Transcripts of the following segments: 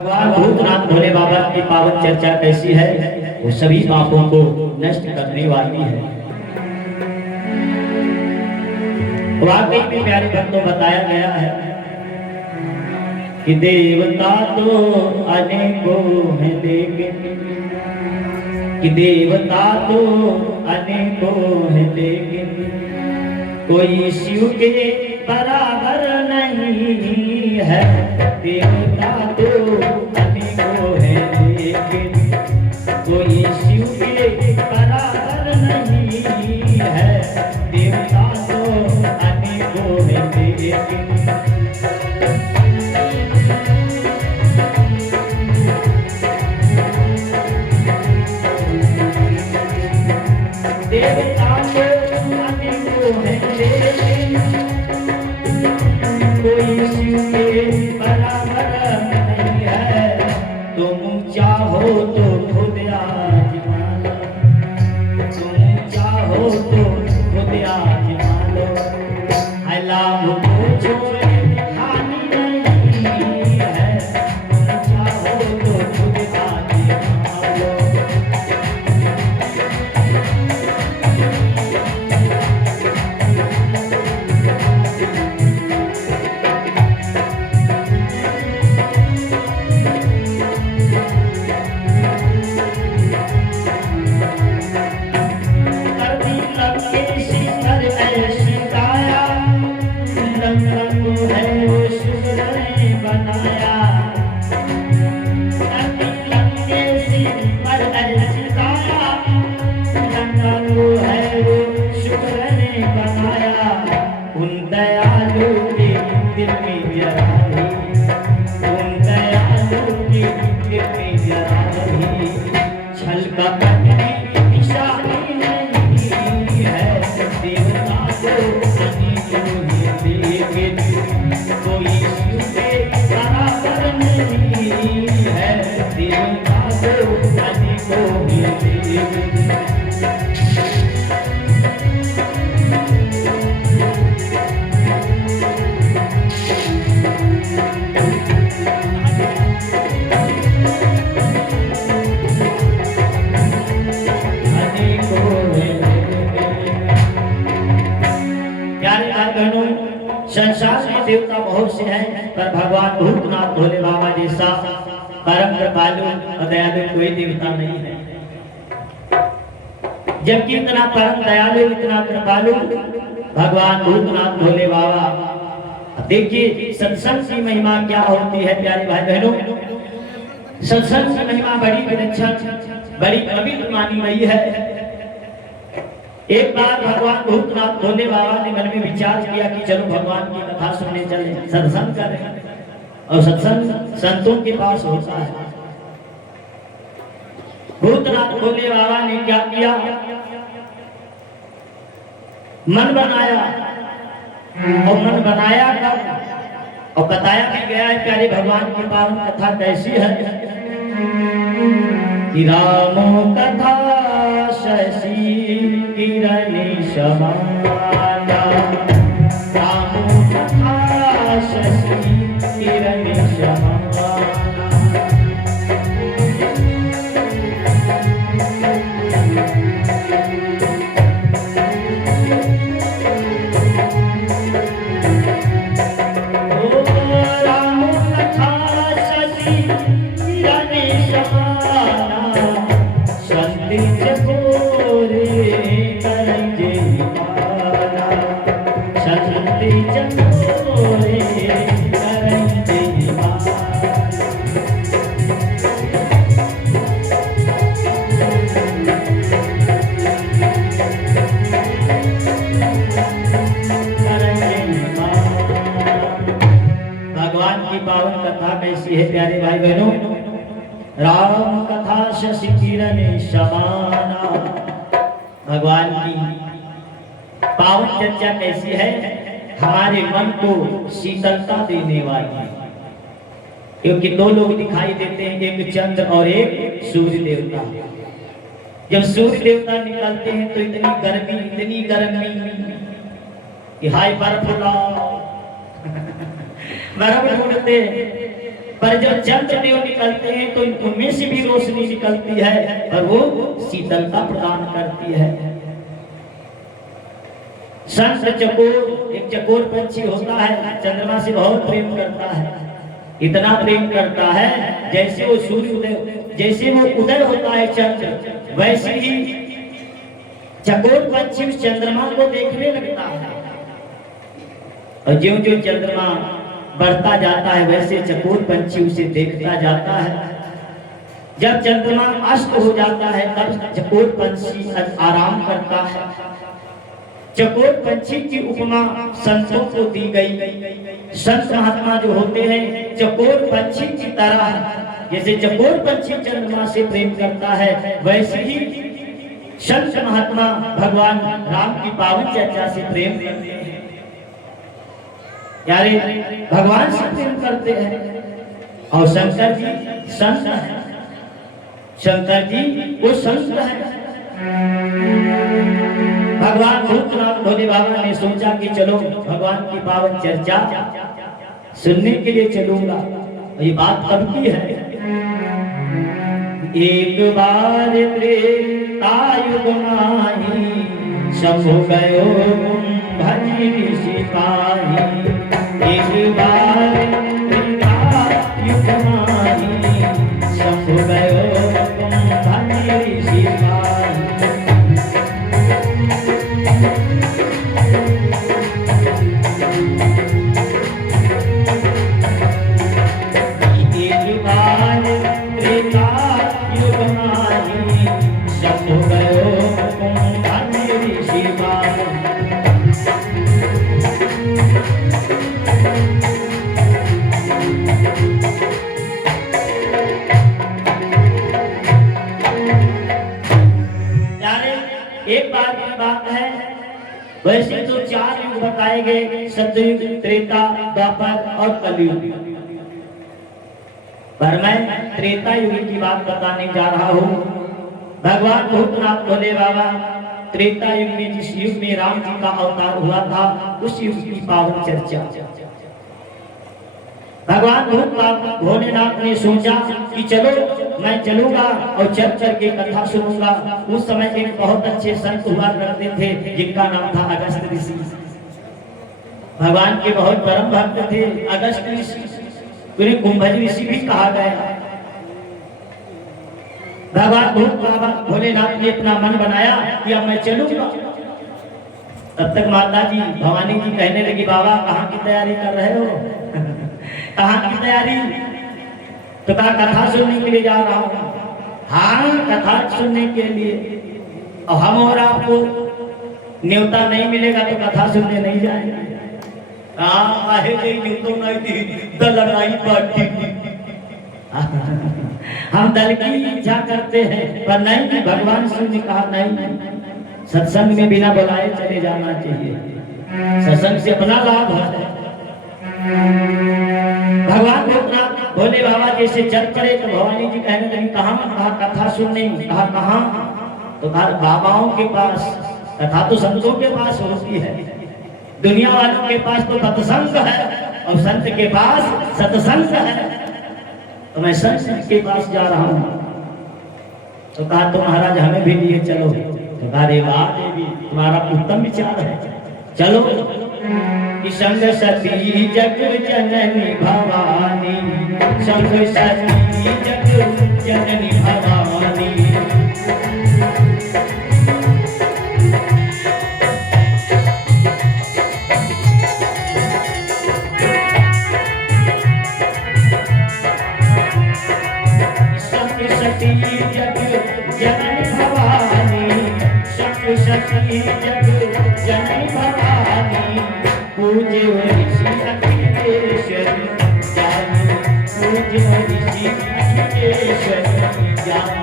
भगवान भूतनाथ भोले बाबा की पावन चर्चा कैसी है? वो सभी पापों को नष्ट करने वाली है। वाकई में प्यारे भक्तों बताया गया है कि देवता तो अनेकों हैं लेकिन कोई शिव के बराबर नहीं है। देवता तो अनेकों हैं लेकिन कोई शिव के बराबर नहीं है। देवता तो अनेकों हैं लेकिन देवता तो अनेकों हैं लेकिन कोई शिव के बराबर नहीं है। तुम चाहो तो खुद आजमा लो, तुम चाहो तो खुद आजमा लो। लाभ को छोड़े हानि नहीं है। तुम चाहो तो खुद आजमा लो। संसार में देवता बहुत से हैं, पर भगवान भूतनाथ भोले बाबा जैसा परम कृपालु और दयालु कोई देवता नहीं है। जबकि इतना परम दयालु, इतना कृपालु भगवान भूतनाथ भोले बाबा। देखिए सत्संग की महिमा क्या होती है प्यारे भाई बहनों। सत्संग की महिमा बड़ी विलक्षण, बड़ी पवित्र मानी गई है। एक बार भगवान भूतनाथ भोले बाबा ने मन में विचार किया कि चलो भगवान की कथा सुनने चले, सत्संग करें। और सत्संग संतों के पास होता है। भूतनाथ भोले बाबा ने क्या किया? मन बनाया, और मन बनाया कब? और बताया भी गया है प्यारे भगवान की पावन कथा कैसी है कि रामो कथा शशि किरण समाना। रामो कथा शशि किरण समाना। पावन कथा कैसी है प्यारे भाई बहनों? राम कथा शशि किरण समाना। भगवान की पावन चर्चा कैसी है? हमारे मन को शीतलता देने वाली। क्योंकि दो लोग दिखाई देते हैं, एक चंद्र और एक सूर्य देवता। जब सूर्य देवता निकलते हैं तो इतनी गर्मी कि हाय बर्फ लाओ, बर्फ ढूंढते पर जब चंद्रदेव निकलते हैं तो उनमें से भी रोशनी निकलती है और वो शीतलता प्रदान करती है। शंख चकोर, एक चकोर पंछी होता है, चंद्रमा से बहुत प्रेम करता है, इतना प्रेम करता है जैसे वो सूर्य उदय, जैसे वो उदय होता है चंद्र, वैसे ही चकोर पंछी उस चंद्रमा को देखने लगता है। और ज्यों ज्यों चंद्रमा बढ़ता जाता है वैसे चकोर पंछी उसे देखता जाता है। जब चंद्रमा अस्त हो जाता है तब चकोर पंछी आराम करता है। चकोर पंछी की उपमा संतों को दी गई। संत महात्मा जो होते हैं चकोर पंछी की तरह, जैसे चकोर पंछी चंद्रमा से प्रेम करता है वैसे ही संत महात्मा भगवान राम की पावन चर्चा से प्रेम करते हैं, यारे भगवान से प्रेम करते हैं। और शंकर जी संत है, शंकर जी वो संत है। भगवान भूतनाथ भोले बाबा ने सोचा कि चलो भगवान की पावन चर्चा सुनने के लिए चलूंगा। ये बात कब की है? एक बार त्रेतायुग माही शंभु गयो भजी सिपाही। एक बार त्रेतायुग माही शंभु गयो भजी सिपाही। एक बार की बात है, वैसे तो 4 युग बताए गए, सतयुग, त्रेता, द्वापर और कलयुग, पर मैं त्रेता युग की बात बताने जा रहा हूँ। भगवान भूतनाथ भोले बाबा त्रेता युग में, जिस युग में राम जी का अवतार हुआ था, उस युग की पावन चर्चा। भगवान भूतनाथ भोलेनाथ ने सोचा कि चलो मैं चलूंगा और चल चल के कथा सुनूंगा। उस समय एक बहुत अच्छे संत हुआ करते थे जिनका नाम था अगस्त ऋषि। भगवान के बहुत परम भक्त थे अगस्त ऋषि, उन्हें कुंभज ऋषि भी कहा गया। भगवान भोलेनाथ ने अपना मन बनाया कि अब मैं चलूंगा। तब तक माता जी भवानी जी कहने लगी, बाबा कहाँ की तैयारी कर रहे हो? कहाँ की तैयारी? तो कहा कथा सुनने के लिए जा रहा हूँ। हाँ, कथा सुनने के लिए। और हम और आपको न्योता नहीं मिलेगा तो कथा सुनने नहीं जाएंगे। हम दल की इच्छा करते हैं, पर नहीं, भगवान शिव ने कहा नहीं, सत्संग में बिना बुलाए चले जाना चाहिए। सत्संग से अपना लाभ है। भगवान भूतनाथ भोले बाबा जैसे चल पड़े तो भवानी जी कहने लगी, कहाँ? कहा कथा सुनने। कहा कहाँ? तो कहा बाबाओं के पास। कथा तो संतों के पास होती है, दुनिया वालों के पास तो सत्संग है और संत के पास सत्संग है। तो मैं संत के पास जा रहा हूँ। तो कहा तो महाराज हमें भी लिए चलो। तो कहा रे वाह देवी, तुम्हारा उत्तम विचार है, चलो। संग सती जग जननी भवानी, संग सती जग जननी भवानी। संग सती जग जननी भवानी, संग सती जग जननी भवानी। पूज्य ऋषि अखिलेश्वरी जानी, पूज्य ऋषि अखिलेश्वरी जानी।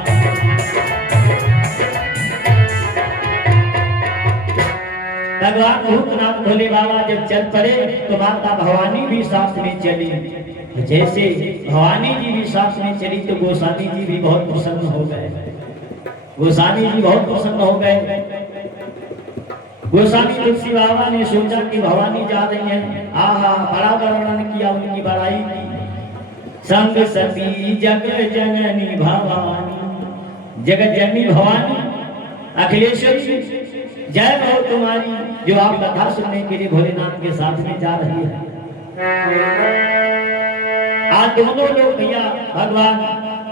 भगवान भूतनाथ भोले बाबा जब चल पड़े तो माता भवानी भी साथ में चली। जैसे भवानी जी भी साथ में चली तो गोसावी जी भी बहुत प्रसन्न हो गए। गोसावी जी बहुत प्रसन्न हो गए। गोस्वामी तुलसी बाबा ने सोचा कि भवानी जा रही है, आहा बड़ा वर्णन किया, उनकी बड़ाई की। संग सती जग जननी भवानी, जगत जननी भवानी अखिलेश्वरी जय हो तुम्हारी, जो आप कथा सुनने के लिए भोलेनाथ के साथ में जा रही है। आज दोनों लोग भैया भगवान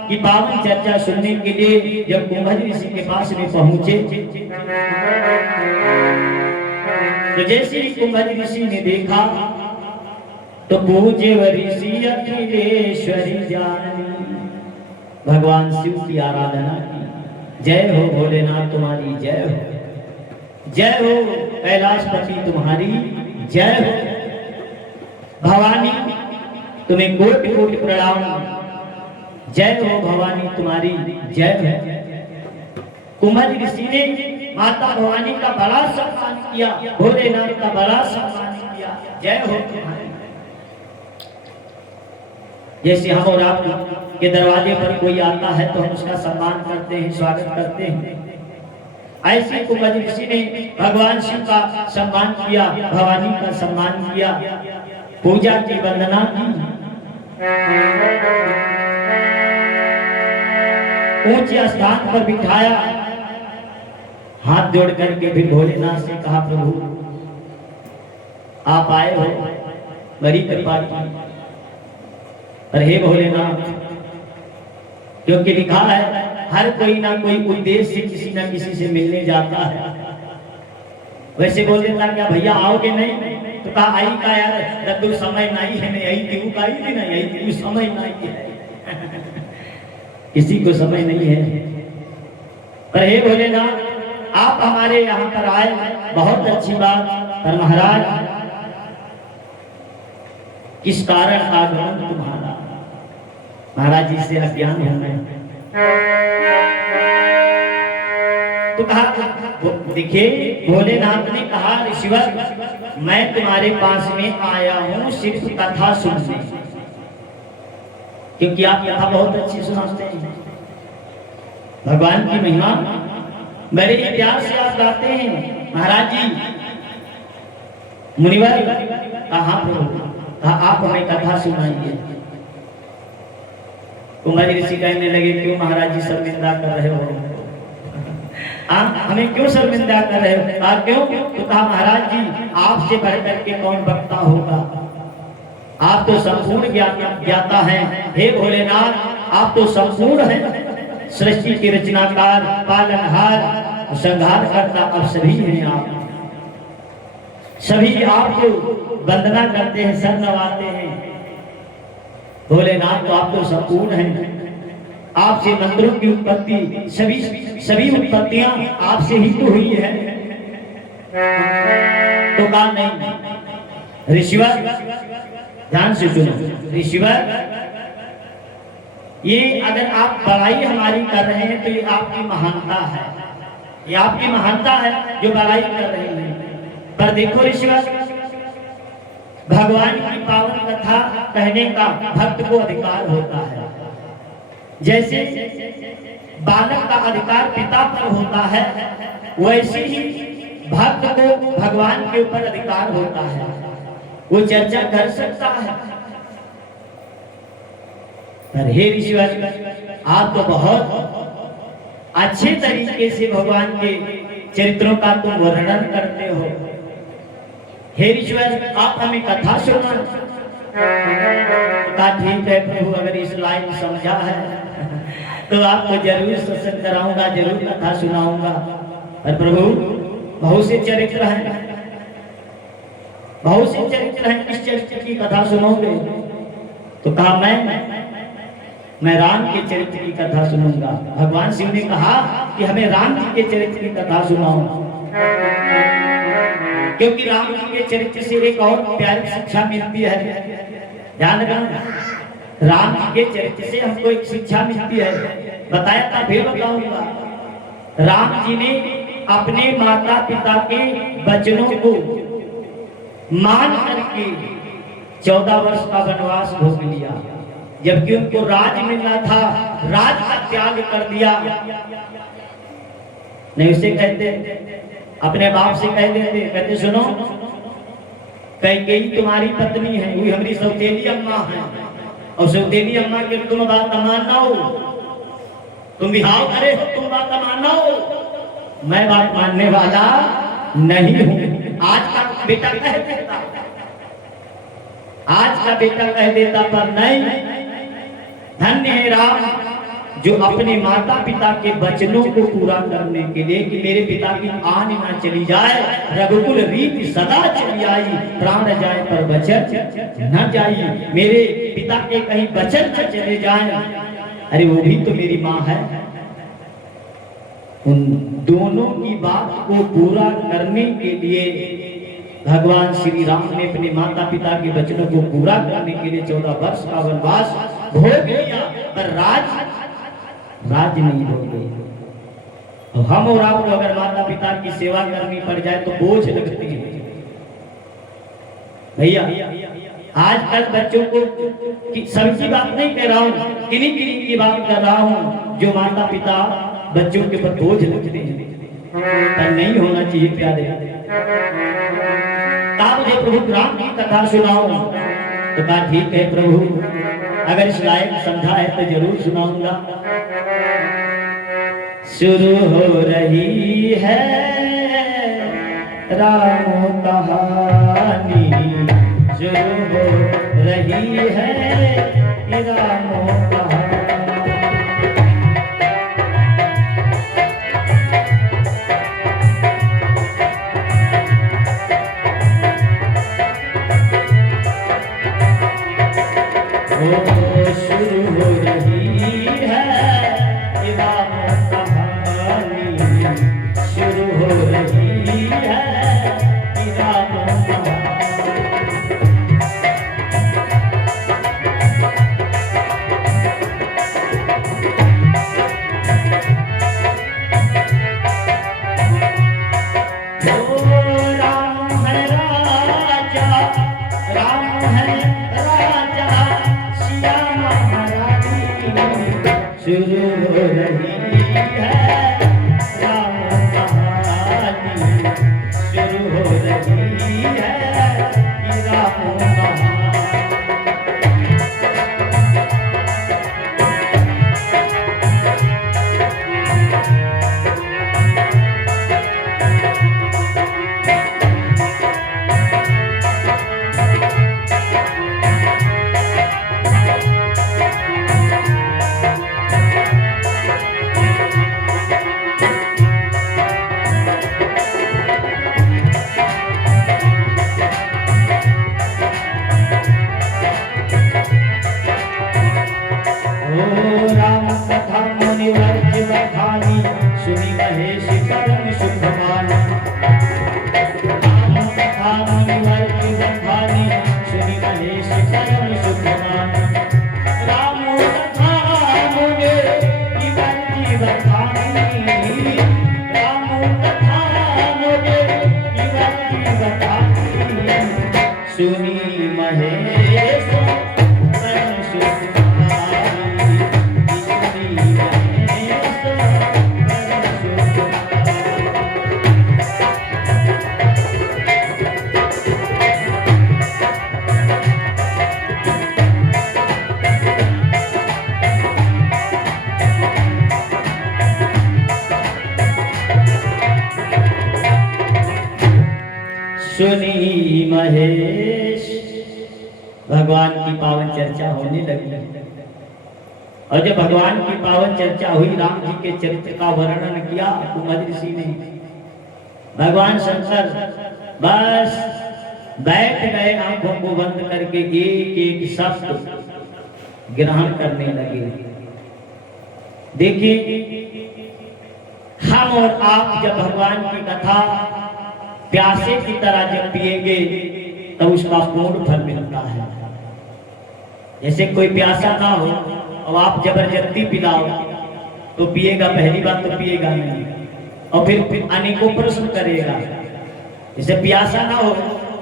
की पावन चर्चा सुनने के लिए जब कुंभज ऋषि के पास में पहुंचे, तो जैसे ही कुंभज ऋषि ने देखा तो पूज्य ऋषि अखिलेश्वरी जाननी, भगवान शिव की आराधना की। जय हो भोलेनाथ तुम्हारी जय हो, जय हो कैलाशपति तुम्हारी जय हो। भवानी तुम्हें कोटि कोटि प्रणाम, जय हो भवानी तुम्हारी जय हो। कुंभज ऋषि ने माता भवानी का बड़ा सम्मान किया, भोलेनाथ का बड़ा सम्मान किया, जय हो तुम्हारी। जैसे हम और आप के दरवाजे पर कोई आता है तो हम उसका सम्मान करते हैं, स्वागत करते हैं, ऐसे कुंभज ऋषि ने भगवान शिव का सम्मान किया, भवानी का सम्मान किया, पूजा की, वंदना की, ऊंचे स्थान पर बिठाया, हाथ जोड़ करके फिर भोलेनाथ से कहा प्रभु आप आए हो, बड़ी कृपा की। पर हे भोलेनाथ, क्योंकि लिखा है हर कोई ना कोई उद्देश्य से किसी ना किसी से मिलने जाता है। वैसे बोल देता क्या भैया आओगे नहीं, तो कहा आई का यार रद्दू समय नहीं है, नहीं आई थी का ही ना, यही थी समय नहीं है किसी को समय नहीं है। पर हे भोलेनाथ आप हमारे यहाँ पर आए, बहुत अच्छी बात। पर महाराज किस कारण आगमन तुम्हारा? महाराज जी से अज्ञान हो गए। तो कहा देखिए भोलेनाथ ने कहा ऋषिवर मैं तुम्हारे पास में आया हूँ सिर्फ कथा सुनने, क्योंकि आप कथा बहुत अच्छी सुनाते हैं, भगवान की महिमा बड़े प्यार से आप गाते हैं। महाराज जी मुनिवर कहा आप हमें कथा सुनाइए। कुंभज ऋषि कहने लगे क्यों महाराज जी शर्मिंदा कर रहे हो, आप हमें क्यों शर्मिंदा कर रहे हो? कहा क्यों? तो कहा महाराज जी आपसे बढ़ करके कौन वक्ता होगा, आप तो संपूर्ण ज्ञाता हैं। हे भोलेनाथ आप तो संपूर्ण हैं, सृष्टि के रचनाकार, पालनहार, संहार करता अब सभी हैं आप, सभी आपको वंदना करते हैं, सर नवाते हैं। भोलेनाथ तो आप तो संपूर्ण हैं, आपसे मंत्रों की उत्पत्ति, सभी उत्पत्तियां आपसे ही तो हुई है। तो कहा नहीं ऋषिवर, ध्यान से सुनो ऋषिवर, ये अगर आप बड़ाई हमारी कर रहे हैं तो ये आपकी महानता है, ये आपकी महानता है जो बड़ाई कर रहे हैं। पर देखो ऋषिवर, भगवान की पावन कथा कहने का भक्त को अधिकार होता है, जैसे बालक का अधिकार पिता पर होता है, वैसे ही भक्त को भगवान के ऊपर अधिकार होता है, वो चर्चा कर सकता है। पर हे ऋषिवर आप तो बहुत अच्छे तरीके से भगवान के चरित्रों का तुम वर्णन करते हो। हे ऋषिवर आप हमें कथा सुना। कहा ठीक है प्रभु, अगर इस लाइन समझा है तो आपको जरूर सत्संग कराऊंगा, जरूर कथा सुनाऊंगा। पर प्रभु बहुत से चरित्र हैं, बहुत से चरित्र हैं, किस चरित्र की कथा सुनोगे? तो कहा मैं राम के चरित्र की कथा सुनूंगा। भगवान शिव ने कहा कि हमें राम जी के चरित्र की कथा सुनाओ, क्योंकि राम जी के चरित्र से एक और प्यारी शिक्षा मिलती है। ध्यान रखना, राम जी के चरित्र से हमको एक शिक्षा मिलती है, बताया था फिर बताऊंगा। राम जी ने अपने माता पिता के वचनों को मान करके 14 वर्ष का वनवास भोग लिया, जबकि उनको राज मिलना था, राज का त्याग कर दिया। नहीं उसे कहते, अपने बाप से कह देते, कहते सुनो कैकेयी तुम्हारी पत्नी है, वही हमारी सौतेली अम्मा है, और सुखदेवी अम्मा के तुम बात मानना हो, तुम बिहाव करे हो, तुम बात मानना हो, मैं बात मानने वाला नहीं हूं। आज का बेटा कह देता, आज का बेटा कह देता, पर नहीं। धन्य है राम जो अपने माता पिता के वचनों को पूरा करने के लिए कि मेरे पिता की आन न चली जाए, रघुकुल रीति सदा चली आई, प्राण जाए पर वचन न जाई, मेरे पिता के कहीं वचन न चले जाए। अरे वो भी तो मेरी माँ है। उन दोनों की बात को पूरा करने के लिए भगवान श्री राम ने अपने माता पिता के वचनों को पूरा करने के लिए 14 वर्ष का वनवास भोग लिया, पर राज नहीं हो गई। हम और आपको अगर माता पिता की सेवा करनी पड़ जाए तो बोझ लगती है भैया। आजकल बच्चों को सबकी बात नहीं कह रहा हूँ, किन्हीं किन्हीं की बात कर रहा हूँ जो माता पिता बच्चों के ऊपर बोझ लगते हैं, पर नहीं होना चाहिए प्यारे। कहा मुझे प्रभु राम की कथा सुनाओ, तो कहा ठीक है प्रभु, अगर इस लायक समझा है तो जरूर सुनाऊंगा। शुरू हो रही है राम कहानी, शुरू हो रही है राम कहानी। शुरू हो रही है राम कहानी, शुरू हो रही है राम शुरू हो रही है राम कहानी, शुरू हो रही है राम कहानी। सुनी महेश परम सुख मानी, राम कथा मुनिवर की बखानी, सुनी महेश परम सुख मानी, राम कथा मुनिवर की बखानी, राम कथा मुनिवर की बखानी, सुनी महेश परम सुख सुनी महेश। भगवान की पावन चर्चा होने लगी, और जब भगवान की पावन चर्चा हुई, राम जी के चरित्र का वर्णन किया कुमार ऋषि ने, भगवान शंकर बस बैठ गए, आंखों को बंद करके एक एक शब्द ग्रहण करने लगे। देखिए, हम और आप जब भगवान की कथा प्यासे की तरह जब पिएंगे तब उसका पूर्ण फल मिलता है। जैसे कोई प्यासा ना हो और आप जबरदस्ती पिलाओ तो पिएगा, पहली बात तो पिएगा नहीं, और फिर अनेकों प्रश्न करेगा। जैसे प्यासा ना हो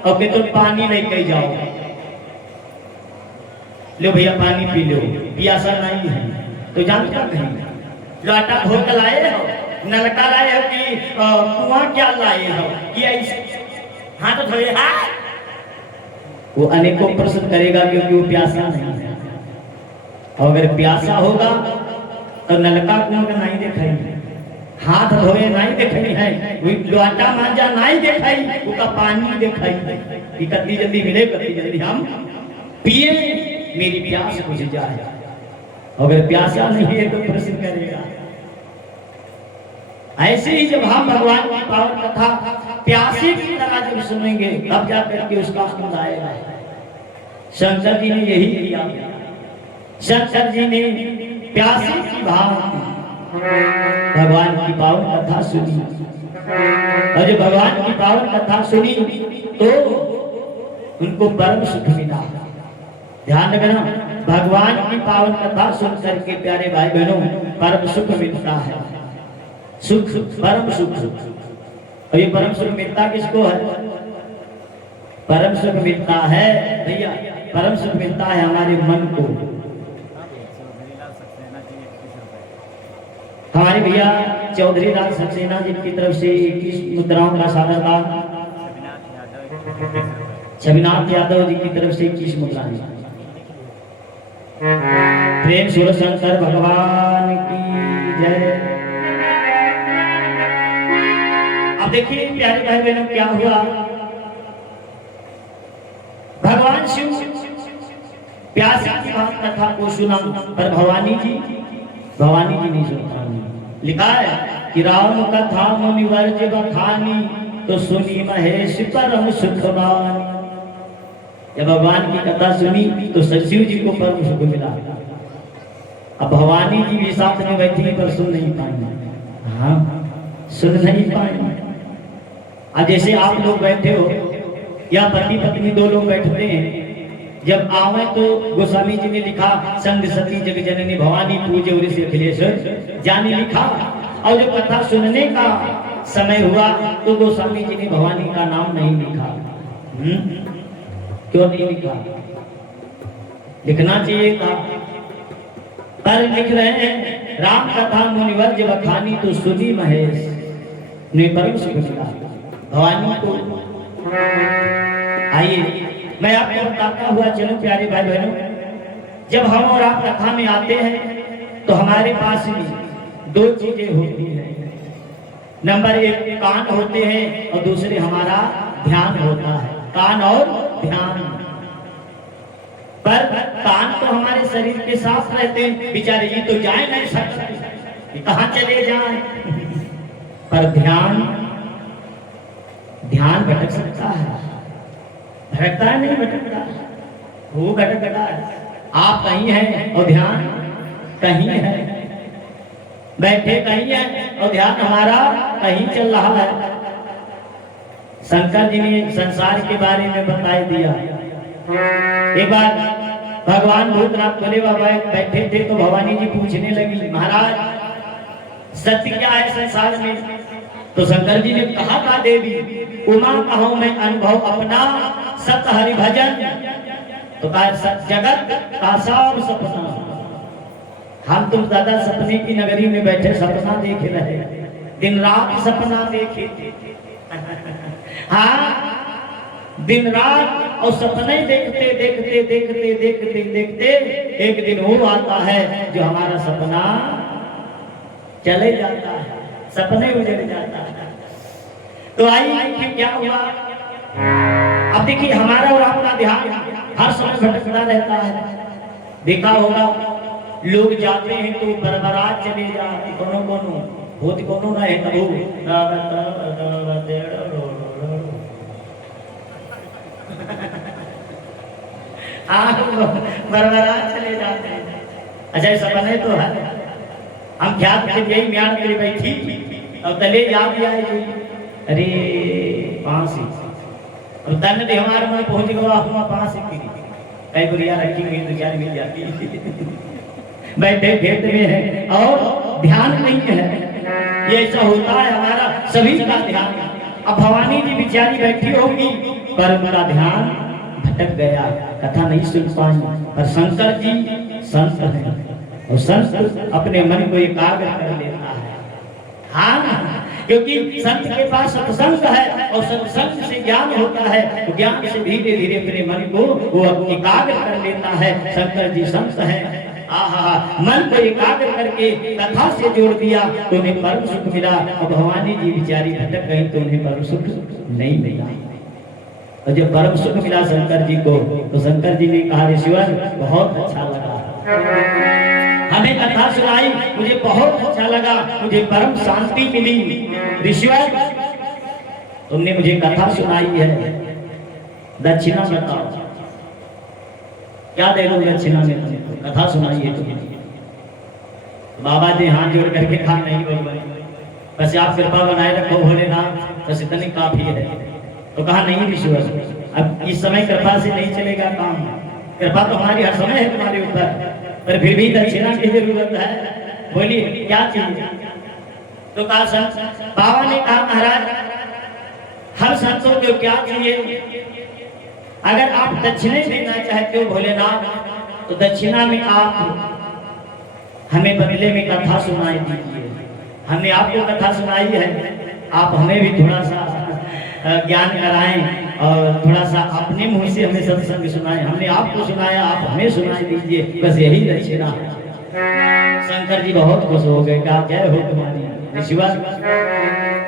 और फिर तुम पानी नहीं कही जाओ, लो भैया पानी पी लो, प्यासा नहीं है तो जानता कहीं लोटा धोकर लाए हो, नलका लाए हो कि कुआं क्या लाए हो कि ऐसे हाथ धोए हाथ, वो अनेकों प्रश्न करेगा क्योंकि वो प्यासा नहीं है। और अगर प्यासा होगा तो नलका कुआं का नहीं दिखाई, हाथ धोए नहीं दिखाई है, वही लोटा मांजा नहीं दिखाई, उसका पानी दिखाई कि कितनी जल्दी मिले, कितनी जल्दी हम पिए, मेरी प्यास बुझ जाए। अगर प्यासा नहीं है तो प्रश्न करेगा। ऐसे ही जब हम भगवान की पावन कथा प्यासे की तरह जब सुनेंगे तब जाकर के उसका आनंद आएगा। शंकर जी ने यही किया। शंकर जी ने प्यासे की भांति भगवान की पावन कथा सुनी, और जब भगवान की पावन कथा सुनी तो उनको परम सुख मिला। ध्यान रखना, भगवान की पावन कथा सुन करके प्यारे भाई बहनों परम सुख मिलता है। सुख, परम सुख। और ये परम सुख मिलता किसको है? परम सुख मिलता है भैया, परम सुख मिलता है हमारे मन को। हमारे भैया चौधरी लाल सक्सेना जी की तरफ से 21 मुद्राओं का सागर दान, छविनाथ यादव जी की तरफ से 21 मुद्राएं। प्रेम सूर्य शंकर भगवान की जय। अब देखिए प्यारे भाई बहनों क्या हुआ, भगवान शिव प्यासे की बात कथा को सुना, पर भवानी जी नहीं सुनता। लिखा है कि राम कथा मुनिवर्ज बखानी, तो सुनी महेश परम सुखवान। जब भगवान की कथा सुनी तो शिव जी को परम सुख मिला। अब भवानी जी भी साथ में बैठी पर सुन नहीं पाएंगे। हाँ, सुन नहीं पाएंगे। अब जैसे आप लोग बैठे हो या पति पत्नी दो लोग बैठते हैं, जब आवे तो गोस्वामी जी ने लिखा संग सती जग जननी भवानी पूजे उर्वशी अखिलेश्वर जानी लिखा। और जब कथा सुनने का समय हुआ तो गोस्वामी जी ने भवानी का नाम नहीं लिखा। क्यों नहीं लिखा? लिखना चाहिए था, पर लिख रहे हैं राम कथा मुनिवर्ज बखानी, तो सुनी महेश ने परम सुख मिला भवानी को। आइए मैं आपको बताता हुआ चलूं प्यारे भाई बहनों, जब हम और आप कथा में आते हैं तो हमारे पास में दो चीजें होती हैं। नंबर एक कान होते हैं और दूसरे हमारा ध्यान होता है। कान और ध्यान, पर कान तो हमारे शरीर के साथ रहते हैं, बेचारे ये तो जाए नहीं सकते, कहाँ चले जाएं। पर ध्यान भटक सकता है, भटकता है नहीं भटकता, वो भटकता है। आप कहीं हैं और ध्यान कहीं है, बैठे कहीं है और ध्यान हमारा कहीं चल रहा है। शंकर जी ने संसार के बारे में बता दिया। एक बार भगवान भूतनाथ भोले बाबा बैठे थे तो भवानी जी पूछने लगी, महाराज सत्य क्या है संसार में? तो शंकर जी ने कहा था, देवी उमा कहूं मैं अनुभव अपना, सत हरि भजन। तो कहा सत जगत का सब सपना। हम तुम दादा सपने की नगरी में बैठे सपना देख रहे, दिन रात सपना देखे। हाँ, दिन रात और सपने देखते देखते देखते देखते देखते एक दिन वो आता है जो हमारा सपना चले जाता है, सपने उजड़ जाता है। तो आइए क्या हुआ, अब देखिए हमारा और आपका ध्यान हर समय भटकता रहता है। देखा होगा लोग जाते हैं तो बरबरात चले जाते, कोनो होती कोनो रहे तबो बरबरात चले जाते हैं। अच्छा सपने तो है, हम ख्याल के यही म्यान के बैठी और तले याद दिया है, अरे फांसी अब तन दे हमारे में पहुंच गया, हुआ फांसी की कई गुड़िया रखी हुई तो क्या मिल जाती। बैठे खेत में है और ध्यान नहीं है, ये ऐसा होता है हमारा सभी का ध्यान। अब भवानी जी बेचारी बैठी होगी पर उनका ध्यान भटक गया, कथा नहीं सुन पाई। पर शंकर जी संत हैं और संत अपने मन को एकाग्र कर लेता है। हाँ, क्योंकि संत के पास सत्संग है और सत्संग से ज्ञान होता है, तो ज्ञान से धीरे धीरे अपने मन को वो एकाग्र कर लेता है। शंकर जी संत हैं मन को एकाग्र करके कथा से जोड़ दिया तो उन्हें परम सुख मिला। और भवानी जी बेचारी भटक गई तो उन्हें परम सुख नहीं मिला। और जब परम सुख मिला शंकर जी को तो शंकर जी ने कहा ऋषिवर बहुत अच्छा लगा, हमें कथा सुनाई, मुझे बहुत अच्छा लगा, मुझे परम शांति मिली। ऋषिवर तुमने मुझे कथा सुनाई है, दक्षिणा बताओ, क्या दे दो दक्षिणा में तुमको, कथा सुनाई है तुम्हें। बाबा जी हाथ जोड़ करके कहा नहीं बोल, बस आप कृपा बनाए रखो भोलेनाथ, बस इतनी काफी है। तो कहा नहीं ऋषिवर, अब इस समय कृपा से नहीं चलेगा काम, कृपा तो हमारी हर समय है तुम्हारे ऊपर, पर फिर भी दक्षिणा की जरूरत है, बोलिए क्या चाहिए। तो कहा बाबा ने कहा महाराज हर संतों को क्या चाहिए, अगर आप दक्षिणा देना चाहते हो भोलेनाथ तो दक्षिणा में आप हमें बदले में कथा सुनाई दीजिए। हमने आपको कथा सुनाई है, आप हमें भी थोड़ा सा ज्ञान कराएं और थोड़ा सा अपने मुंह से हमें सत्संग सुनाएं। हमने आपको सुनाया, आप हमें सुनाई दीजिए, बस यही दक्षिणा है। शंकर जी बहुत खुश हो गए, क्या जय हो तुम्हारी ऋषिवर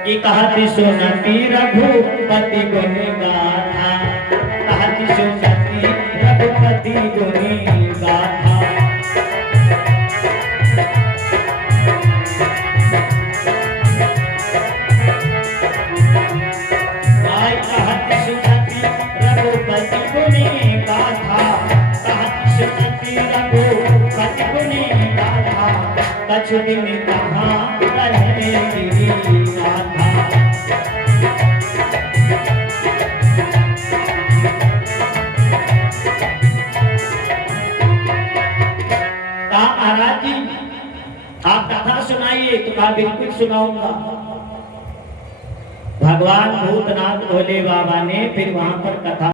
की। कहती सुनती रघुपति गुण गाथा, कहती सुनती रघुपति गुण गाथा। कछुदी में कहाँ रहेगी गाथा। महाराज जी आप कथा सुनाइए, तो कहा बिल्कुल सुनाऊंगा। भगवान भूतनाथ भोले बाबा ने फिर वहां पर कथा